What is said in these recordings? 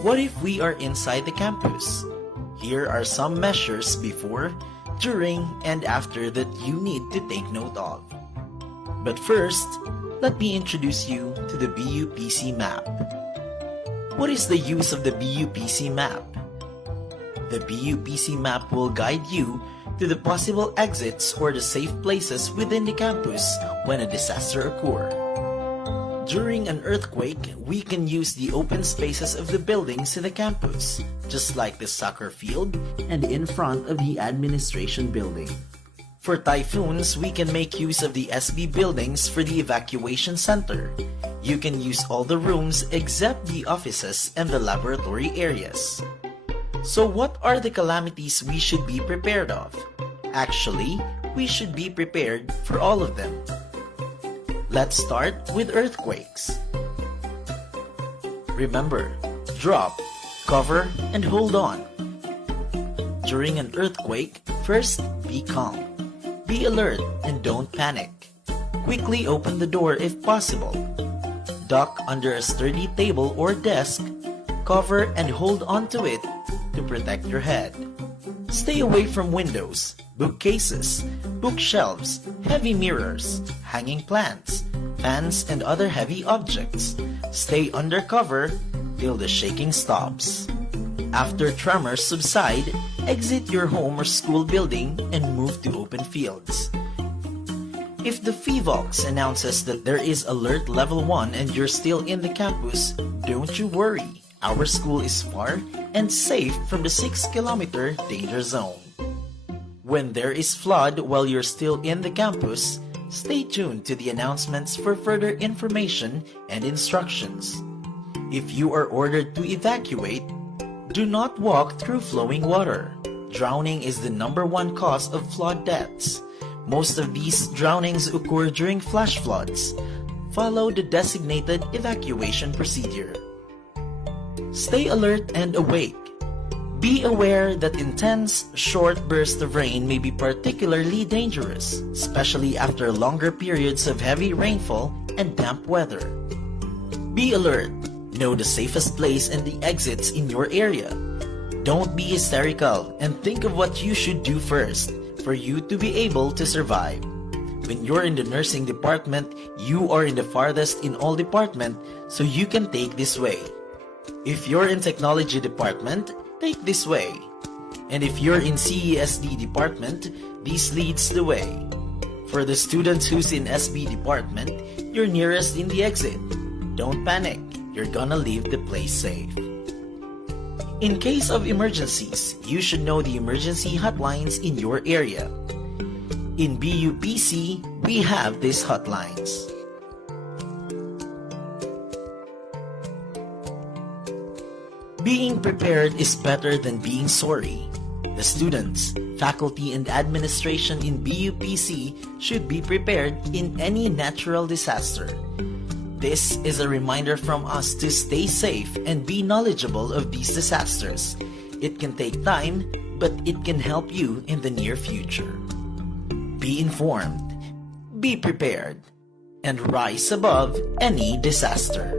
What if we are inside the campus? Here are some measures before, during, and after that you need to take note of. But first, let me introduce you to the BUPC map. What is the use of the BUPC map? The BUPC map will guide you to the possible exits or the safe places within the campus when a disaster occurs. During an earthquake, we can use the open spaces of the buildings in the campus, just like the soccer field and in front of the administration building. For typhoons, we can make use of the SB buildings for the evacuation center. You can use all the rooms except the offices and the laboratory areas. So what are the calamities we should be prepared of? Actually, we should be prepared for all of them. Let's start with earthquakes. Remember, drop, cover, and hold on. During an earthquake, first be calm. Be alert and don't panic. Quickly open the door if possible. Duck under a sturdy table or desk. Cover and hold onto it to protect your head. Stay away from windows, bookcases, bookshelves, heavy mirrors, hanging plants, fans, and other heavy objects. Stay under cover till the shaking stops. After tremors subside, exit your home or school building and move to open fields. If the PHIVOLCS announces that there is alert level 1 and you're still in the campus, don't you worry. Our school is far and safe from the 6-kilometer danger zone. When there is flood while you're still in the campus, stay tuned to the announcements for further information and instructions. If you are ordered to evacuate, do not walk through flowing water. Drowning is the #1 cause of flood deaths. Most of these drownings occur during flash floods. Follow the designated evacuation procedure. Stay alert and awake. Be aware that intense, short bursts of rain may be particularly dangerous, especially after longer periods of heavy rainfall and damp weather. Be alert. Know the safest place and the exits in your area. Don't be hysterical and think of what you should do first for you to be able to survive. When you're in the nursing department, you are in the farthest in all department, so you can take this way. If you're in technology department, take this way. And if you're in CESD department, this leads the way. For the students who's in SB department, you're nearest in the exit. Don't panic, you're gonna leave the place safe. In case of emergencies, you should know the emergency hotlines in your area. In BUPC, we have these hotlines. Being prepared is better than being sorry. The students, faculty, and administration in BUPC should be prepared in any natural disaster. This is a reminder from us to stay safe and be knowledgeable of these disasters. It can take time, but it can help you in the near future. Be informed, be prepared, and rise above any disaster.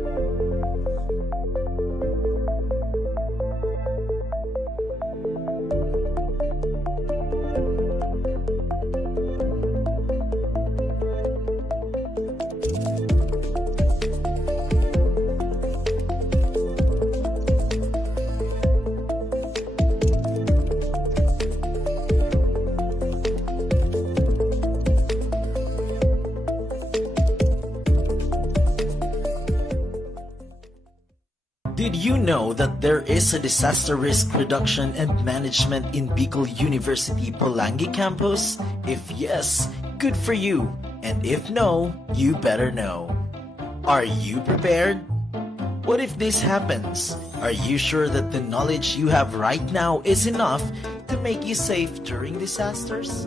Did you know that there is a disaster risk reduction and management in Bicol University Pulangi campus? If yes, good for you. And if no, you better know. Are you prepared? What if this happens? Are you sure that the knowledge you have right now is enough to make you safe during disasters?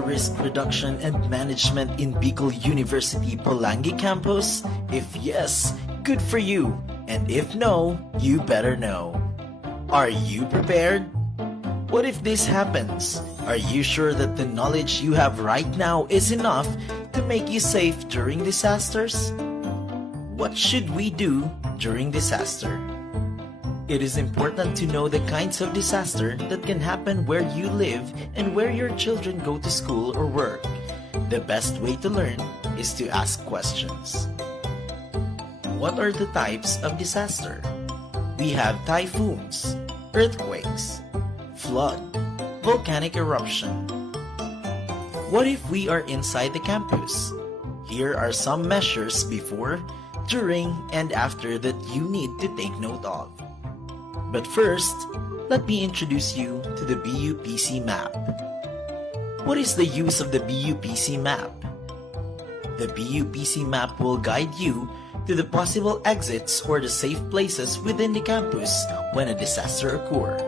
Disaster Risk Reduction and Management in Bicol University Pulangi campus? If yes, good for you. And if no, you better know. Are you prepared? What if this happens? Are you sure that the knowledge you have right now is enough to make you safe during disasters? What should we do during disaster? It is important to know the kinds of disaster that can happen where you live and where your children go to school or work. The best way to learn is to ask questions. What are the types of disaster? We have typhoons, earthquakes, flood, volcanic eruption. What if we are inside the campus? Here are some measures before, during, and after that you need to take note of. But first, let me introduce you to the BUPC map. What is the use of the BUPC map? The BUPC map will guide you to the possible exits or the safe places within the campus when a disaster occurs.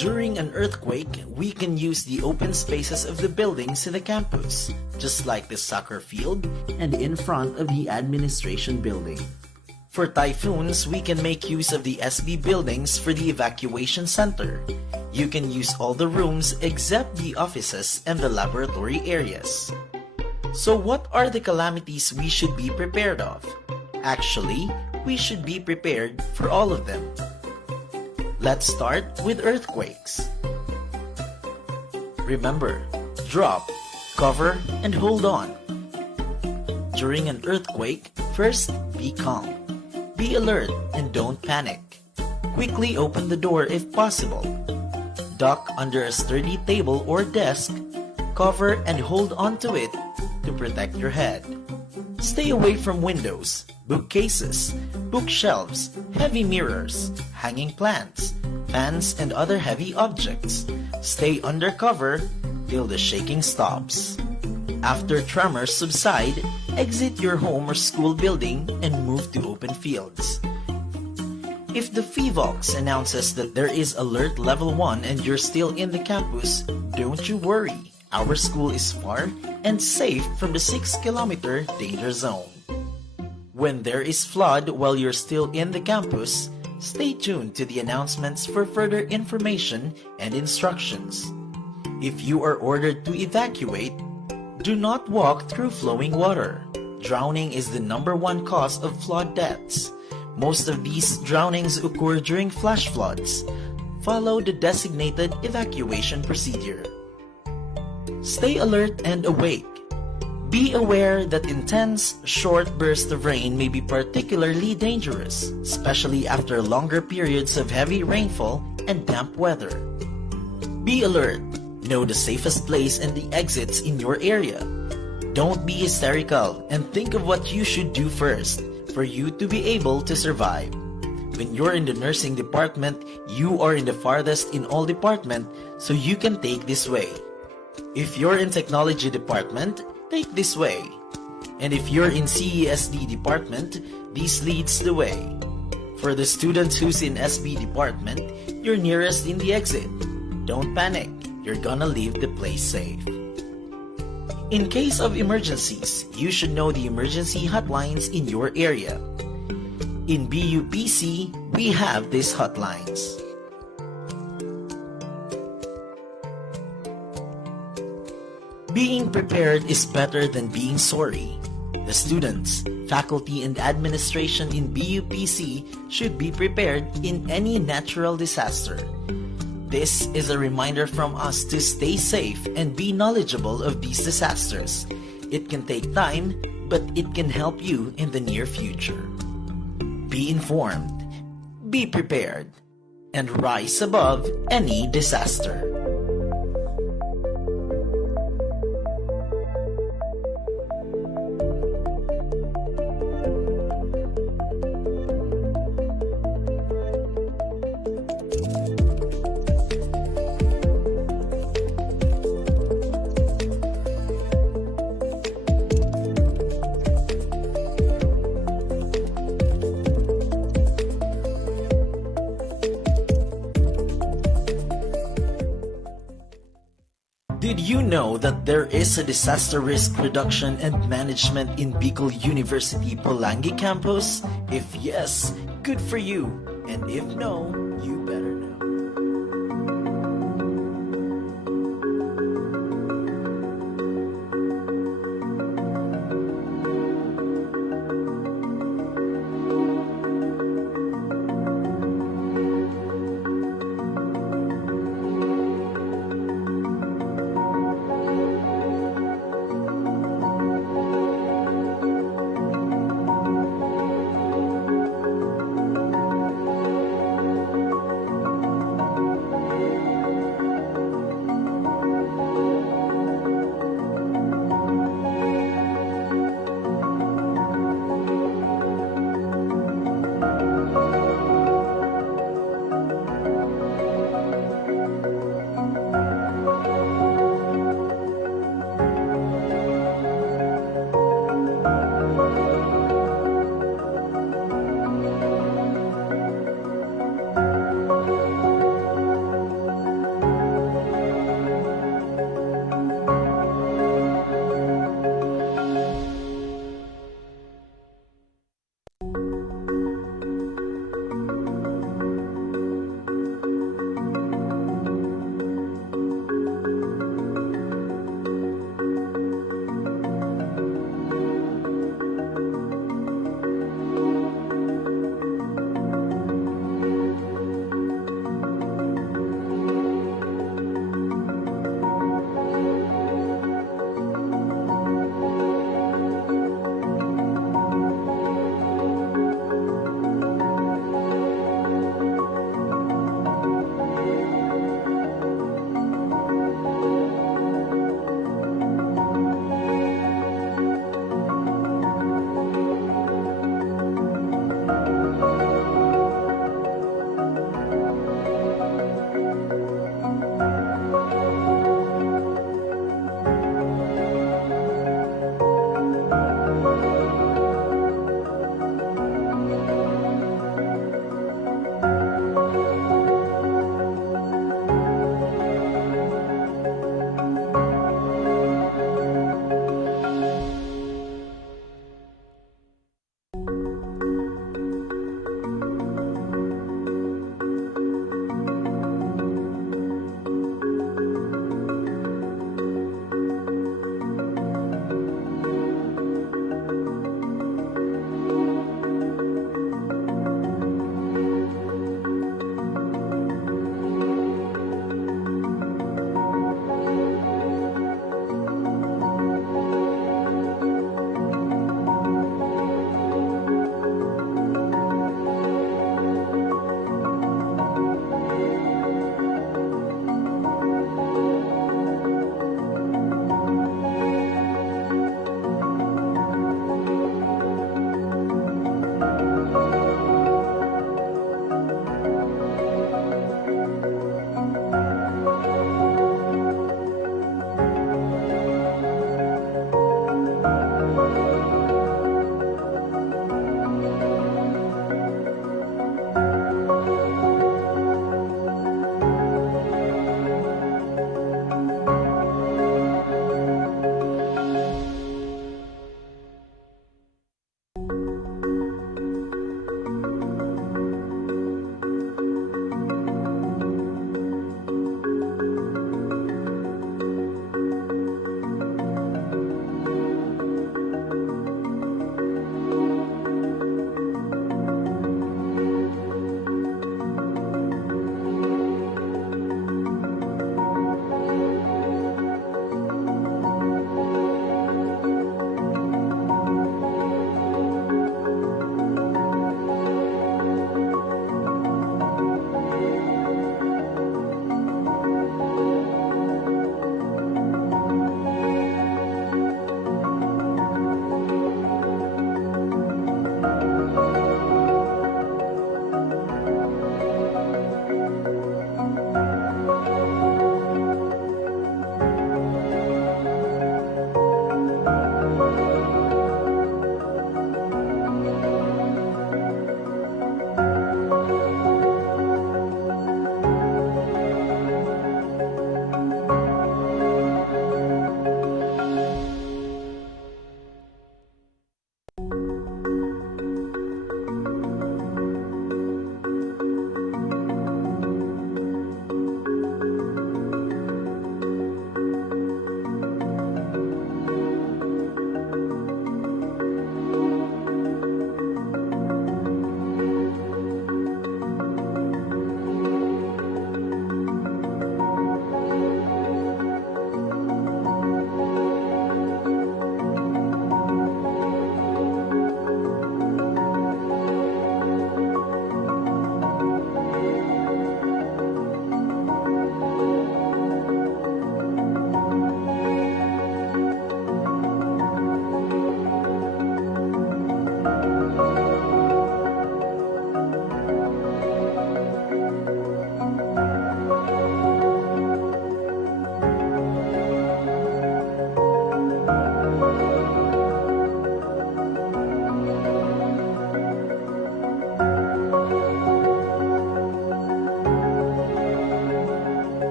During an earthquake, we can use the open spaces of the buildings in the campus, just like the soccer field and in front of the administration building. For typhoons, we can make use of the SB buildings for the evacuation center. You can use all the rooms except the offices and the laboratory areas. So what are the calamities we should be prepared of? Actually, we should be prepared for all of them. Let's start with earthquakes. Remember, drop, cover, and hold on. During an earthquake, first be calm. Be alert and don't panic. Quickly open the door if possible. Duck under a sturdy table or desk. Cover and hold onto it to protect your head. Stay away from windows, bookcases, bookshelves, heavy mirrors, hanging plants, fans, and other heavy objects. Stay under cover till the shaking stops. After tremors subside, exit your home or school building and move to open fields. If the PHIVOLCS announces that there is alert level 1 and you're still in the campus, don't you worry. Our school is far and safe from the 6-kilometer danger zone. When there is flood while you're still in the campus, stay tuned to the announcements for further information and instructions. If you are ordered to evacuate, do not walk through flowing water. Drowning is the #1 cause of flood deaths. Most of these drownings occur during flash floods. Follow the designated evacuation procedure. Stay alert and awake. Be aware that intense, short bursts of rain may be particularly dangerous, especially after longer periods of heavy rainfall and damp weather. Be alert. Know the safest place and the exits in your area. Don't be hysterical and think of what you should do first for you to be able to survive. When you're in the nursing department, you are in the farthest in all department, so you can take this way. If you're in technology department, take this way. And if you're in CESD department, this leads the way. For the students who's in SB department, you're nearest in the exit. Don't panic. You're gonna leave the place safe. In case of emergencies, you should know the emergency hotlines in your area. In BUPC, we have these hotlines. Being prepared is better than being sorry. The students, faculty, and administration in BUPC should be prepared in any natural disaster. This is a reminder from us to stay safe and be knowledgeable of these disasters. It can take time, but it can help you in the near future. Be informed, be prepared, and rise above any disaster. Did you know that there is a disaster risk reduction and management in Bicol University Pulangi campus? If yes, good for you. And if no, you better